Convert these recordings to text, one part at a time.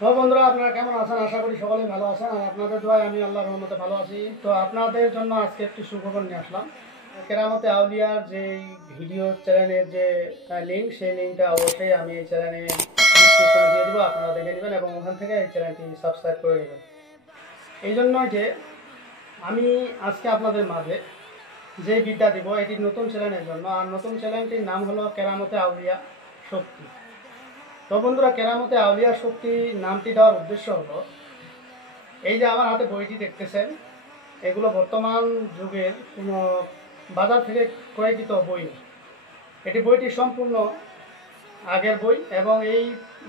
তো বন্ধুরা, আপনারা কেমন আছেন? আশা করি সকলেই ভালো আছেন। আর আপনাদের দোয়ায় আমি আল্লাহর রহমতে ভালো আছি। তো আপনাদের জন্য আজকে একটি সুখবর নিয়ে আসলাম। কেরামতে আউলিয়ার যে ভিডিও চ্যানেলের যে লিঙ্ক, সেই লিঙ্কটা অবশ্যই আমি এই চ্যানেলে ডিসক্রিপশনে দিয়ে দেবো। আপনারা দেখে নেবেন এবং ওখান থেকে এই চ্যানেলটি সাবস্ক্রাইব করে নেবেন। এই জন্যই যে আমি আজকে আপনাদের মাঝে যে বিদ্যা দিব, এটি নতুন চ্যানেলের জন্য। আর নতুন চ্যানেলটির নাম হলো কেরামতে আউলিয়া শক্তি। তো বন্ধুরা, কেরামতে আউলিয়া শক্তি নামটি দেওয়ার উদ্দেশ্য হলো, এই যে আমার হাতে বইটি দেখতেছেন, এগুলো বর্তমান যুগের কোনো বাজার থেকে ক্রয়কৃত বই। বইটি সম্পূর্ণ আগের বই এবং এই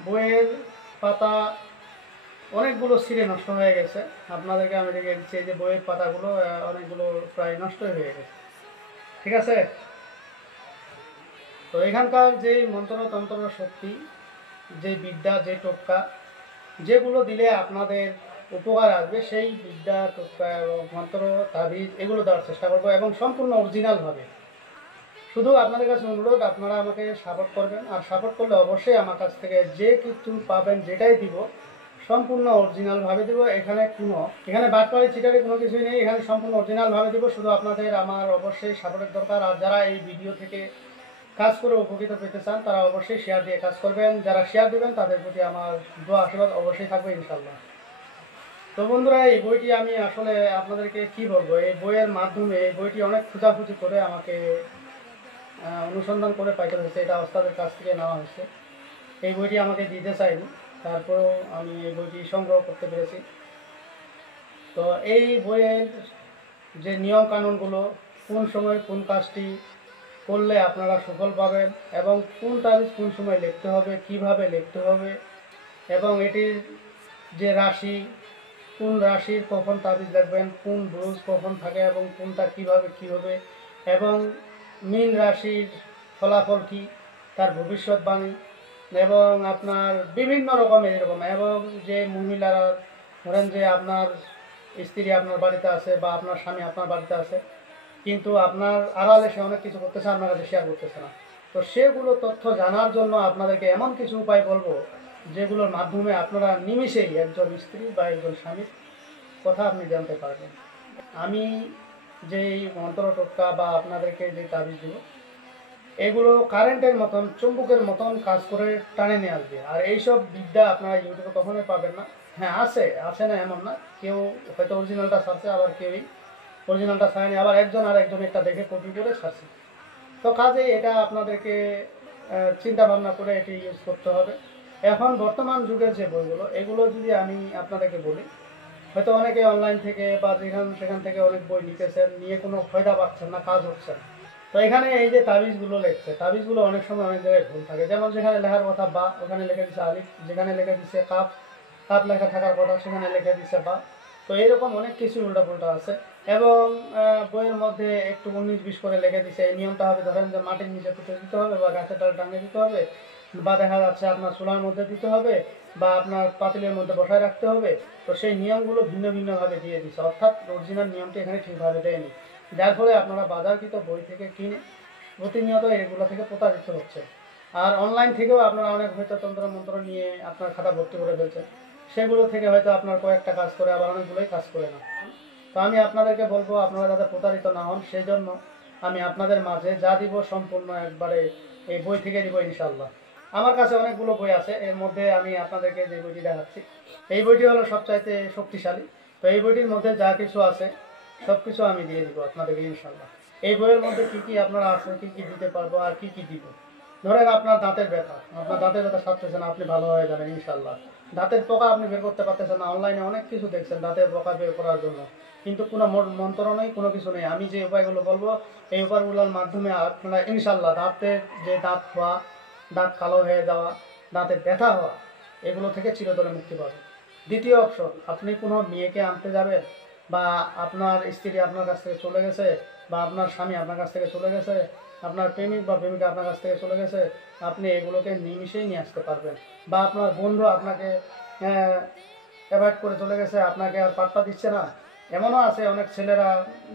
বইয়ের পাতা অনেকগুলো ছিঁড়ে নষ্ট হয়ে গেছে। আপনাদেরকে আমি দেখে দিচ্ছি, এই যে বইয়ের পাতাগুলো অনেকগুলো প্রায় নষ্টই হয়ে গেছে। ঠিক আছে। তো এখানকার যে মন্ত্রতন্ত্র শক্তি, যে বিদ্যা, যে টোটকা, যেগুলো দিলে আপনাদের উপকার আসবে, সেই বিদ্যা, টোটকা এবং মন্ত্র, তাবিজ এগুলো দেওয়ার চেষ্টা করবো এবং সম্পূর্ণ অরিজিনালভাবে। শুধু আপনাদের কাছে অনুরোধ, আপনারা আমাকে সাপোর্ট করবেন। আর সাপোর্ট করলে অবশ্যই আমার কাছ থেকে যে কিছু পাবেন, যেটাই দিব সম্পূর্ণ অরিজিনালভাবে দিব। এখানে বাটপাড়ি চিটারি কোনো কিছুই নেই। এখানে সম্পূর্ণ অরিজিনালভাবে দিব। শুধু আপনাদের আমার অবশ্যই সাপোর্টের দরকার। আর যারা এই ভিডিও থেকে কাজ করে উপকৃত পেতে চান, তারা অবশ্যই শেয়ার দিয়ে কাজ করবেন। যারা শেয়ার দেবেন তাদের প্রতি আমার দোয়া আশীর্বাদ অবশ্যই থাকবে ইনশাল্লাহ। তো বন্ধুরা, এই বইটি আমি আসলে আপনাদেরকে কি বলবো, এই বইয়ের মাধ্যমে এই বইটি অনেক খোঁজাখুঁজি করে আমাকে অনুসন্ধান করে পাইতে হয়েছে। এটা ওস্তাদের কাছ থেকে নেওয়া হয়েছে। এই বইটি আমাকে দিতে চাইনি, তারপরেও আমি এই বইটি সংগ্রহ করতে পেরেছি। তো এই বইয়ের যে নিয়ম কানুনগুলো, কোন সময় কোন কাজটি করলে আপনারা সুফল পাবেন এবং কোন তাবিজ কোন সময় লিখতে হবে, কিভাবে লিখতে হবে, এবং এটির যে রাশি, কোন রাশির কখন তাবিজ লিখবেন, কোন ব্রুজ কখন থাকে এবং কোনটা কিভাবে কী হবে, এবং মীন রাশির ফলাফল কী, তার ভবিষ্যৎবাণী, এবং আপনার বিভিন্ন রকমের এরকম। এবং যে মহিলারা ধরেন যে আপনার স্ত্রী আপনার বাড়িতে আছে বা আপনার স্বামী আপনার বাড়িতে আছে, কিন্তু আপনার আড়ালে সে অনেক কিছু করতেছে, আপনার কাছে শেয়ার করতেছে না। তো সেগুলো তথ্য জানার জন্য আপনাদেরকে এমন কিছু উপায় বলবো, যেগুলোর মাধ্যমে আপনারা নিমিষেই একজন স্ত্রী বা একজন স্বামীর কথা আপনি জানতে পারবেন। আমি যেই মন্ত্র টোটকা বা আপনাদেরকে যে তাবিজ দিব, এগুলো কারেন্টের মতন, চুম্বকের মতন কাজ করে টানে নিয়ে আসবে। আর এইসব বিদ্যা আপনারা ইউটিউবে কখনোই পাবেন না। হ্যাঁ, আছে না এমন না, কেউ হয়তো অরিজিনালটা ছাড়ছে, আবার কেউই অরিজিনালটা ছাড়েনি, আবার একজন আর একজন একটা দেখে কপি করে ছাড়ছে। তো কাজে এটা আপনাদেরকে চিন্তা ভাবনা করে এটি ইউজ করতে হবে। এখন বর্তমান যুগের যে বইগুলো, এগুলো যদি আমি আপনাদেরকে বলি, হয়তো অনেকে অনলাইন থেকে বা সেখান থেকে অনেক বই নিতেছেন, নিয়ে কোনো ফায়দা পাচ্ছেন না, কাজ হচ্ছে না। তো এখানে এই যে তাবিজগুলো লিখছে, তাবিজগুলো অনেক সময় অনেক জায়গায় ভুল থাকে। যেমন যেখানে লেখার কথা বা, ওখানে লিখে দিচ্ছে আলিফ, যেখানে লিখে দিচ্ছে কাপ, কাপ লেখা থাকার কথা সেখানে লিখে দিচ্ছে বা। তো এইরকম অনেক কিছু উল্টাপুল্টা আছে। এবং বইয়ের মধ্যে একটু 19-20 করে লিখে দিচ্ছে এই নিয়মটা হবে, ধরেন যে মাটির নিচে পুঁতে দিতে হবে বা গাছের ডাল টাঙিয়ে দিতে হবে, বা দেখা যাচ্ছে আপনার চুলার মধ্যে দিতে হবে বা আপনার পাতিলের মধ্যে বসায় রাখতে হবে। তো সেই নিয়মগুলো ভিন্ন ভিন্নভাবে দিয়ে দিচ্ছে, অর্থাৎ অরিজিনাল নিয়মটি এখানে ঠিকভাবে দেয়নি। যার ফলে আপনারা বাজারকৃত বই থেকে কিনে প্রতিনিয়ত এগুলো থেকে প্রতারিত হচ্ছে। আর অনলাইন থেকেও আপনারা অনেক হয়তো তন্ত্র মন্ত্র নিয়ে আপনার খাতা ভর্তি করে ফেলছেন, সেগুলো থেকে হয়তো আপনার কয়েকটা কাজ করে, আবার অনেকগুলোই কাজ করে না। তো আমি আপনাদেরকে বলবো, আপনারা যাতে প্রতারিত না হন, সেই জন্য আমি আপনাদের মাঝে যা দিব সম্পূর্ণ একবারে এই বই থেকে দিব ইনশাল্লাহ। আমার কাছে অনেকগুলো বই আছে, এর মধ্যে আমি আপনাদেরকে যে বইটি দেখাচ্ছি, এই বইটি হলো সবচাইতে শক্তিশালী। তো এই বইটির মধ্যে যা কিছু আছে সব কিছু আমি দিয়ে দিব আপনাদেরকে ইনশাল্লাহ। এই বইয়ের মধ্যে কী কী আপনারা আছে, কী কী দিতে পারবো আর কী কী দিব। ধরেন আপনার দাঁতের ব্যথা, সারতেছেন, আপনি ভালো হয়ে যাবেন ইনশাল্লাহ। দাঁতের পোকা আপনি বের করতে পারতেছেন না, অনলাইনে অনেক কিছু দেখছেন দাঁতের পোকা বের করার জন্য, কিন্তু কোনো মন্ত্র নেই, কোনো কিছু নেই। আমি যে উপায়গুলো বলবো, এই উপায়গুলোর মাধ্যমে আপনারা ইনশাল্লাহ দাঁতের যে দাঁত হওয়া, দাঁত কালো হয়ে যাওয়া, দাঁতের ব্যথা হওয়া, এগুলো থেকে চিরতরে মুক্তি পাবেন। দ্বিতীয় অপশন, আপনি কোনো মেয়েকে আনতে যাবেন, বা আপনার স্ত্রী আপনার কাছ থেকে চলে গেছে, বা আপনার স্বামী আপনার কাছ থেকে চলে গেছে, আপনার প্রেমিক বা প্রেমিকা আপনার কাছ থেকে চলে গেছে, আপনি এগুলোকে নিমিষেই নিয়ে আসতে পারবেন। বা আপনার বন্ধু আপনাকে অ্যাভয়েড করে চলে গেছে, আপনাকে আর পাত্তা দিচ্ছে না। এমনও আছে অনেক ছেলেরা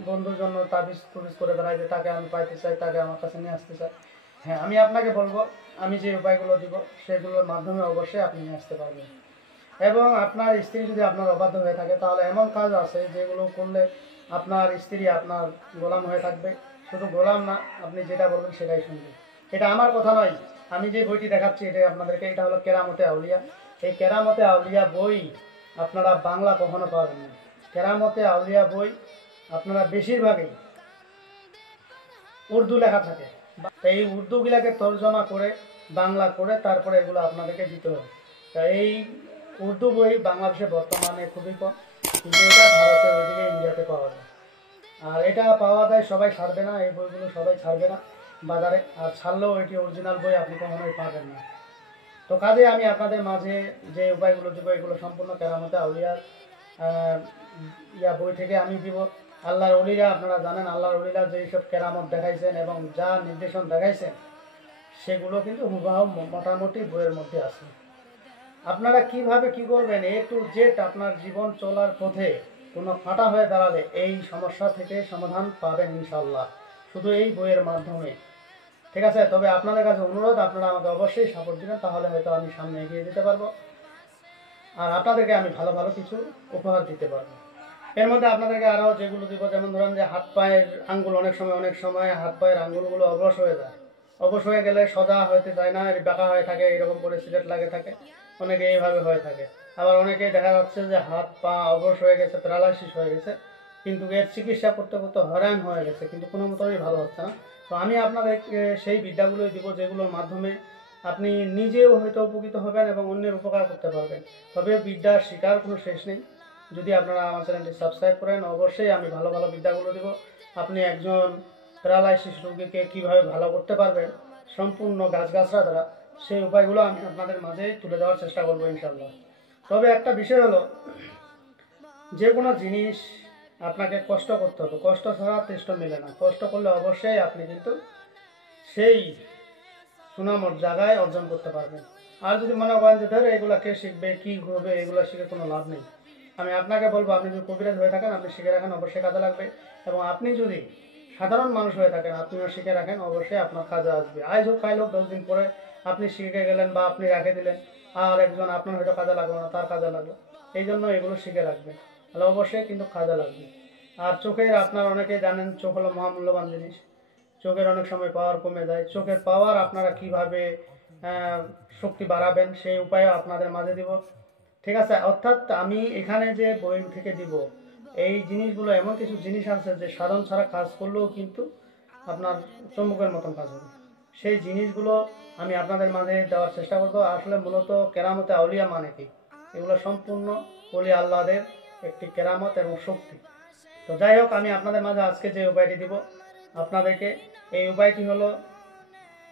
বন্ধুর জন্য তাবিজ তুবিজ করে বেড়ায় যে তাকে আমি পাইতে চাই, তাকে আমার কাছে নিয়ে আসতে চাই। আমি আপনাকে বলবো, আমি যে উপায়গুলো দিব সেগুলোর মাধ্যমে অবশ্যই আপনি নিয়ে আসতে পারবেন। এবং আপনার স্ত্রী যদি আপনার অবাধ্য হয়ে থাকে, তাহলে এমন কাজ আছে যেগুলো করলে আপনার স্ত্রী আপনার গোলাম হয়ে থাকবে। শুধু গোলাম না, আপনি যেটা বলবেন সেটাই শুনবে। এটা আমার কথা নয়, আমি যে বইটি দেখাচ্ছি এটাই আপনাদেরকে, এটা হলো কেরামতে আউলিয়া। এই কেরামতে আউলিয়া বই আপনারা বাংলা কখনো পাবেন না। কেরামতে আউলিয়া বই আপনারা বেশিরভাগই উর্দু লেখা থাকে। তো এই উর্দুগুলাকে তর্জমা করে বাংলা করে তারপরে এগুলো আপনাদেরকে দিতে হবে। তা এই উর্দু বই বাংলাদেশে বর্তমানে খুবই কম, কিন্তু এটা ভারতের ওইদিকে ইন্ডিয়াতে পাওয়া যায়। আর এটা পাওয়া যায়, সবাই ছাড়বে না, এই বইগুলো সবাই ছাড়বে না বাজারে, আর ছাড়লেও এটি অরিজিনাল বই আপনি কখনোই পাবেন না। তো কাজে আমি আপনাদের মাঝে যে উপায়গুলো দেবো এগুলো সম্পূর্ণ কেরামতে আউলিয়ার বই থেকে আমি দিব। আল্লাহর ওলিরা, আপনারা জানেন আল্লাহর ওলিরা যেসব কেরামত দেখাইছেন এবং যা নির্দেশন দেখাইছেন সেগুলো কিন্তু হুবহু মোটামুটি বইয়ের মধ্যে আছে। আপনারা কিভাবে কি করবেন এ টু জেড আপনার জীবন চলার পথে কোনো ফাটা হয়ে দাঁড়ালে এই সমস্যা থেকে সমাধান পাবেন ইনশাল্লাহ, শুধু এই বইয়ের মাধ্যমে। ঠিক আছে, তবে আপনাদের কাছে অনুরোধ, আপনারা আমাকে অবশ্যই সাপোর্ট দিবেন, তাহলে হয়তো আমি সামনে এগিয়ে যেতে পারবো আর আপনাদেরকে আমি ভালো ভালো কিছু উপহার দিতে পারবো। এর মধ্যে আপনাদেরকে আরও যেগুলো দিব, যেমন ধরেন যে হাত পায়ের আঙ্গুল, অনেক সময় হাত পায়ের আঙ্গুলগুলো অবশ হয়ে যায়। অবশ হয়ে গেলে সোজা হতে চায় না, বাঁকা হয়ে থাকে, এরকম করে সিলেট লাগে থাকে, অনেকে এইভাবে হয়ে থাকে। আবার অনেকেই দেখা যাচ্ছে যে হাত পা অবশ হয়ে গেছে, প্যারালাইসিস হয়ে গেছে, কিন্তু এর চিকিৎসা করতে করতে হয়রান হয়ে গেছে, কিন্তু কোনো মতনই ভালো হচ্ছে না। তো আমি আপনাদেরকে সেই বিদ্যাগুলোই দিব যেগুলোর মাধ্যমে আপনি নিজেও হয়তো উপকৃত হবেন এবং অন্যের উপকার করতে পারবেন। তবে বিদ্যার শিকার কোনো শেষ নেই। যদি আপনারা আমার চ্যানেলটি সাবস্ক্রাইব করেন, অবশ্যই আমি ভালো ভালো বিদ্যাগুলো দেব। আপনি একজন প্যারালাইসিস রোগীকে কীভাবে ভালো করতে পারবেন সম্পূর্ণ গাছগাছরা দ্বারা, সেই উপায়গুলো আমি আপনাদের মাঝে তুলে দেওয়ার চেষ্টা করবো ইনশাল্লাহ। তবে একটা বিষয় হলো, যে কোনো জিনিস আপনাকে কষ্ট করতে হবে, কষ্ট ছাড়া তেষ্ট মেলে না। কষ্ট করলে অবশ্যই আপনি কিন্তু সেই সুনামর জায়গায় অর্জন করতে পারবেন। আর যদি মনে করেন যে ধরো এগুলো কে শিখবে, কী হবে, এগুলো শিখে কোনো লাভ নেই, আমি আপনাকে বলবো আপনি যদি কবিরাজ হয়ে থাকেন আপনি শিখে রাখেন, অবশ্যই কাজে লাগবে। এবং আপনি যদি সাধারণ মানুষ হয়ে থাকেন আপনিও শিখে রাখেন, অবশ্যই আপনার কাজে আসবে। আজ হোক কাল হোক 10 দিন পরে আপনি শিখে গেলেন বা আপনি রেখে দিলেন, আর একজন আপনার হয়তো কাজে লাগলো না, তার কাজে লাগলো। এই জন্য এগুলো শিখে রাখবেন, তাহলে অবশ্যই কিন্তু কাজে লাগবে। আর চোখের, আপনার অনেকেই জানেন চোখ হলো মহামূল্যবান জিনিস। চোখের অনেক সময় পাওয়ার কমে যায়, চোখের পাওয়ার আপনারা কিভাবে শক্তি বাড়াবেন সেই উপায়ও আপনাদের মাঝে দিব। ঠিক আছে, অর্থাৎ আমি এখানে যে বই থেকে দিব এই জিনিসগুলো, এমন কিছু জিনিস আছে যে সাধন ছাড়া কাজ করলেও কিন্তু আপনার চুম্বকের মতন কাজ হবে। সেই জিনিসগুলো আমি আপনাদের মাঝে দেওয়ার চেষ্টা করবো। আসলে মূলত কেরামতে আউলিয়া মানে কি, এগুলো সম্পূর্ণ ওলি আল্লাহদের একটি কেরামত এবং শক্তি। তো যাই হোক, আমি আপনাদের মাঝে আজকে যে উপায়টি দিব আপনাদেরকে, এই উপায়টি হলো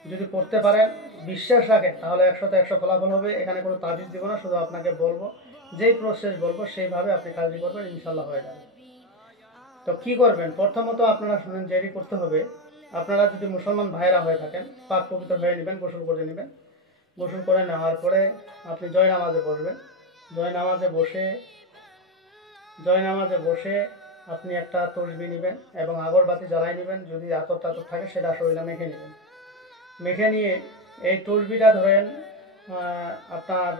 যদি করতে পারেন, বিশ্বাস রাখেন, তাহলে 100তে 100 ফলাফল হবে। এখানে কোনো তাবিজ দিব না, শুধু আপনাকে বলবো, যেই প্রসেস বলবো সেইভাবে আপনি কাজটি করবেন, ইনশাল্লাহ হয়ে যাবে। তো কি করবেন, প্রথমত আপনারা শুনেন যেটি করতে হবে। আপনারা যদি মুসলমান ভাইরা হয়ে থাকেন, পাক পবিত্র হয়ে নেবেন, গোসল করে নেবেন। গোসল করে নেওয়ার পরে আপনি জয়নামাজে বসবেন। জয়নামাজে বসে আপনি একটা তসবি নেবেন এবং আগরবাতি জ্বালাই নেবেন। যদি আতর টাতর থাকে সেটা শরীরে মেখে নেবেন। মেখে নিয়ে এই তসবিটা ধরেন আপনার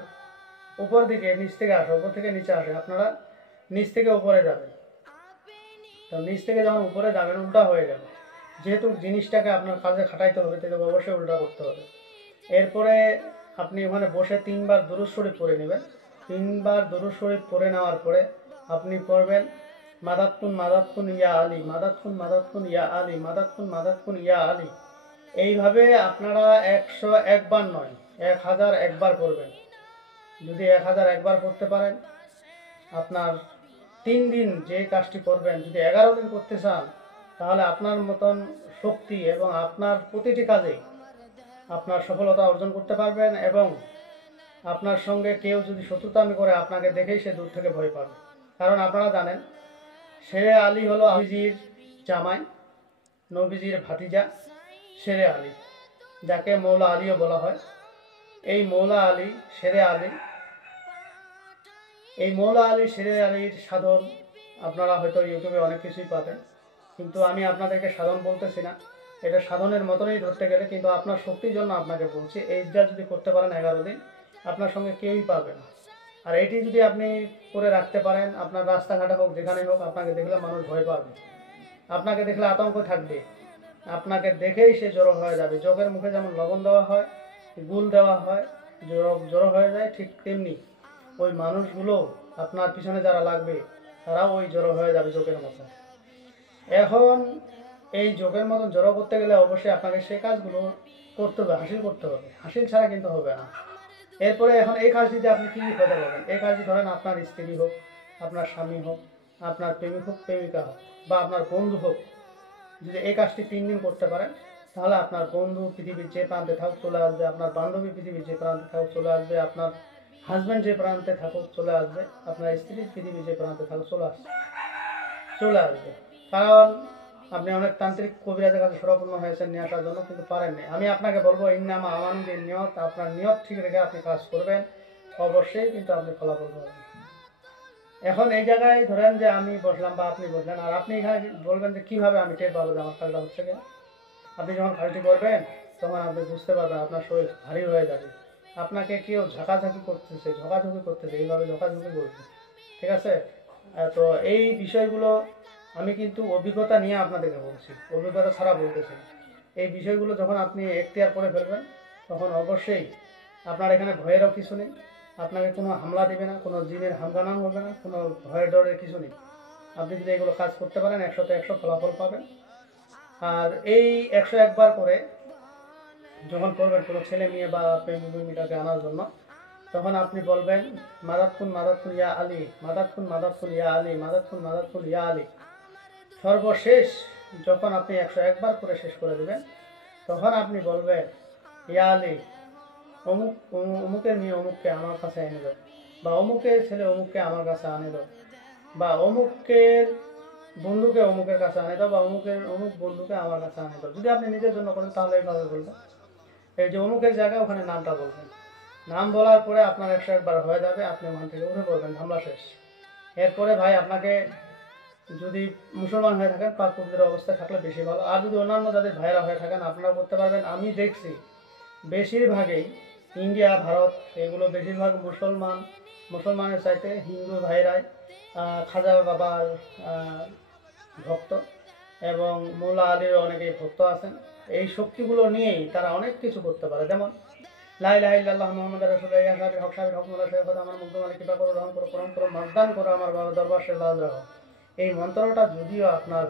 উপর দিকে, নিচ থেকে আসে, উপর থেকে নিচে আসে, আপনারা নিচ থেকে উপরে যাবেন। তো নিচ থেকে যখন উপরে যাবেন উল্টা হয়ে যাবে, যেহেতু জিনিসটাকে আপনার কাজে খাটাইতে হবে তাহলে অবশ্যই উল্টা করতে হবে। এরপরে আপনি ওখানে বসে 3বার দুরূদ শরীফ পড়ে নেবেন। 3বার দুরূদ শরীফ পড়ে নেওয়ার পরে আপনি পড়বেন মাদাতকুন ইয়া আলী, মাদাতকুন ইয়া আলী, মাদাতকুন ইয়া আলী। এইভাবে আপনারা 101 বার নয়, 1001 বার পড়বেন। যদি 1001 বার পড়তে পারেন, আপনার 3 দিন যে কাজটি করবেন, যদি 11 দিন করতে চান, তাহলে আপনার মতন শক্তি এবং আপনার প্রতিটি কাজে আপনার সফলতা অর্জন করতে পারবেন। এবং আপনার সঙ্গে কেউ যদি শত্রুতামি করে, আপনাকে দেখেই সে দূর থেকে ভয় পাবে। কারণ আপনারা জানেন শেরে আলী হলো নবীজির জামাই, নবীজির ভাতিজা শেরে আলী, যাকে মৌলা আলীও বলা হয়। এই মৌলা আলী শেরে আলী, এই মৌলা আলী শেরে আলীর সাধন আপনারা হয়তো ইউটিউবে অনেক কিছুই পাবেন, কিন্তু আমি আপনাদেরকে সাধন বলতেছি না, এটা সাধনের মতনই ধরতে গেলে, কিন্তু আপনার শক্তির জন্য আপনাকে বলছি। এইটা যদি করতে পারেন 11 দিন, আপনার সঙ্গে কেউই পাবে না। আর এটি যদি আপনি করে রাখতে পারেন, আপনার রাস্তাঘাটে হোক যেখানে হোক, আপনাকে দেখলে মানুষ ভয় পাবে, আপনাকে দেখলে আতঙ্ক থাকবে, আপনাকে দেখেই সে জড়ো হয়ে যাবে। যোগের মুখে যেমন লবণ দেওয়া হয়, গুল দেওয়া হয়, জড়ো হয়ে যায়, ঠিক তেমনি ওই মানুষগুলো আপনার পিছনে যারা লাগবে তারাও ওই জড়ো হয়ে যাবে যোগের মতো। এখন এই যোগের মতন জড়ো করতে গেলে অবশ্যই আপনাকে সেই কাজগুলো করতে হবে, হাসিল করতে হবে, হাসিল ছাড়া কিন্তু হবে না। এরপরে এখন এই কাজটিতে আপনি কী কী হতে পারবেন? এই কাজটি ধরেন আপনার স্ত্রী হোক, আপনার স্বামী হোক, আপনার প্রেমিক হোক, প্রেমিকা হোক, বা আপনার বন্ধু হোক, যদি এই কাজটি 3 দিন করতে পারেন, তাহলে আপনার বন্ধু পৃথিবীর যে প্রান্তে থাকুক চলে আসবে, আপনার বান্ধবী পৃথিবীর যে প্রান্তে থাকুক চলে আসবে, আপনার হাজব্যান্ড যে প্রান্তে থাকুক চলে আসবে, আপনার স্ত্রী পৃথিবীর যে প্রান্তে থাকুক চলে আসবে। কারণ আপনি অনেক তান্ত্রিক কবিরাজের কাছে শরণাপন্ন হয়েছেন নিয়ে আসার জন্য, কিন্তু পারেননি। আমি আপনাকে বলবো ইন্নামা আমানদের নিয়ত, আপনার নিয়ত ঠিক রেখে আপনি কাজ করবেন, অবশ্যই কিন্তু আপনি ফলাফল পাবেন। এখন এই জায়গায় ধরেন যে আমি বসলাম বা আপনি বসলেন, আর আপনি এখানে বলবেন যে কীভাবে আমি টের পাবো যে আমার কাজটা হচ্ছে কিনা। আপনি যখন কাজটি করবেন তখন আপনি বুঝতে পারবেন আপনার শরীর ভারী হয়ে যাবে, আপনাকে কেউ ঝাঁকাঝাঁকি করতেছে, এইভাবে ঝাঁকাঝুঁকি করছে, ঠিক আছে? তো এই বিষয়গুলো আমি কিন্তু অভিজ্ঞতা নিয়ে আপনাদেরকে বলছি, অভিজ্ঞতা ছাড়া বলতেছি। এই বিষয়গুলো যখন আপনি এখতিয়ার করে ফেলবেন তখন অবশ্যই আপনার এখানে ভয়েরও কিছু নেই, আপনাকে কোনো হামলা দেবে না, কোনো জিনের হামগানাও হবে না, কোনো ভয় ডরের কিছু নেই। আপনি যদি এগুলো কাজ করতে পারেন 100তে 100 ফলাফল পাবেন। আর এই 101 বার করে যখন করবেন কোনো ছেলে মেয়ে বা প্রেমিকাকে আনার জন্য, তখন আপনি বলবেন মাদাতকুন মাদাতকুন ইয়া আলী, মাদাতকুন মাদাতকুন ইয়া আলী, মাদাতকুন মাদাতকুন ইয়া আলী। সর্বশেষ যখন আপনি 101 বার করে শেষ করে দেবেন, তখন আপনি বলবেন ইয়া আলী, অমুকের মেয়ে অমুককে আমার কাছে এনে দাও, বা অমুকের ছেলে অমুককে আমার কাছে আনে দাও, বা অমুকের বন্ধুকে অমুকের কাছে আনে দাও, বা অমুক বন্ধুকে আমার কাছে আনে দাও। যদি আপনি নিজের জন্য করেন তাহলে এইভাবে বলবেন, এই যে অমুকের জায়গায় ওখানে নামটা বলবেন। নাম বলার পরে আপনার 101 বার হয়ে যাবে, আপনি ওখান থেকে উঠে পড়বেন, ঝামেলা শেষ। এরপরে ভাই আপনাকে যদি মুসলমান হয়ে থাকেন পাক পবিত্র অবস্থায় থাকলে বেশি ভালো। আর যদি অন্যান্য যাদের ভাইরা হয়ে থাকেন আপনারা করতে পারবেন। আমি দেখছি বেশিরভাগই ইন্ডিয়া, ভারত, এগুলো বেশিরভাগ মুসলমানের চাইতে হিন্দু ভাইরাই খাজা বাবার ভক্ত, এবং মোল্লা আলীর অনেকেই ভক্ত আছেন। এই শক্তিগুলো নিয়েই তারা অনেক কিছু করতে পারে, যেমন লা ইলাহা ইল্লাল্লাহ মুহাম্মাদুর রাসূলুল্লাহ ইয়া সাহাবীর হক সাহাবীর হক মোল্লা শেখত আমার মুগ্ধ মালিক কৃপা করো, রহম করো, করম করো, মাদান করো আমার বাবা দরবার সে লাজ রাখো। এই মন্ত্রটা যদিও আপনার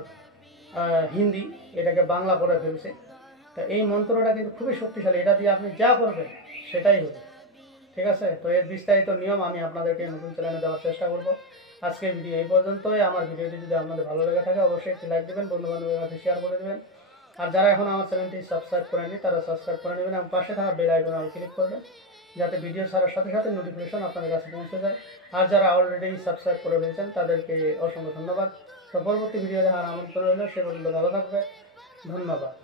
হিন্দি, এটাকে বাংলা করে ফেলছে, তা এই মন্ত্রটা কিন্তু খুবই শক্তিশালী, এটা দিয়ে আপনি যা করবেন সেটাই হবে, ঠিক আছে? তো এর বিস্তারিত নিয়ম আমি আপনাদেরকে নতুন চ্যানেলে দেওয়ার চেষ্টা করব। আজকের ভিডিও এই পর্যন্তই। আমার ভিডিওটি যদি আপনাদের ভালো লেগে থাকে অবশ্যই একটি লাইক দেবেন, বন্ধু বান্ধবের কাছে শেয়ার করে দেবেন। আর যারা এখন আমার চ্যানেলটি সাবস্ক্রাইব করেননি তারা সাবস্ক্রাইব করে নেবেন এবং পাশে থাকা বেল আইকনে ক্লিক করবেন, যাতে ভিডিও ছাড়ার সাথে সাথে নোটিফিকেশন আপনাদের কাছে পৌঁছে যায়। আর যারা অলরেডি সাবস্ক্রাইব করে ফেলছেন তাদেরকে অসংখ্য ধন্যবাদ। তো পরবর্তী ভিডিও দেখার আমন্ত্রণ রইল, সে পর্যন্ত ভালো থাকবে, ধন্যবাদ।